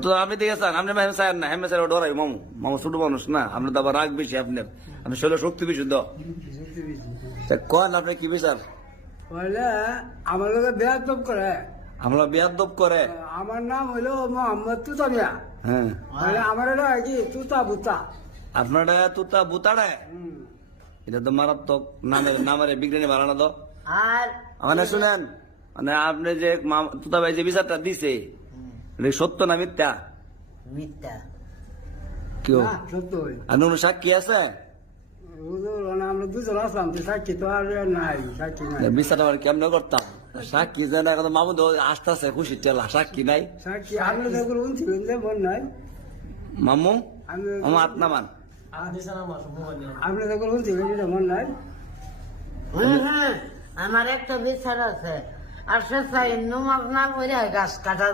তো আপনি দিকে চান আপনি চান না হেমে স্যার ডরাই মামু মামু ছোট মানুষ না আপনার তো আবার রাগ বেশি আপনার আপনি শরীরে শক্তি বেশি তো কন আপনি কি বিচার আমার লোকের বেয়াদব করে আমরা বেয়াদব করে আমার নাম হইলো মোহাম্মদ তুতা মিয়া। হ্যাঁ আমার এটা কি তুতা বুতা। আপনার তুতা বুতাড়ে এটা তো মারাত্মক নামের বিজ্ঞানী বানানো তো আর মানে শুনেন মানে আপনি যে তুতা ভাই যে বিচারটা দিছে এটা সত্য না মিথ্যা মিথ্যা কেউ না, সত্য হই। আর কোনো সাক্ষী আছে আমরা দুজন আসলাম তো সাক্ষী তো আর নাই সাক্ষী নাই বিচারটা আমার কেমন করতাম সাক্ষী যেন এখন মামু তো আসতেছে খুশি চেলা সাক্ষী নাই সাক্ষী আপনি দেখুন উনছি মন নাই মামু আমি মামু হাত নামান আপনি দেখুন উনছি মন নাই আমার একটা বিচার আছে আর সে চাই নমাজ না করে গাছ কাটার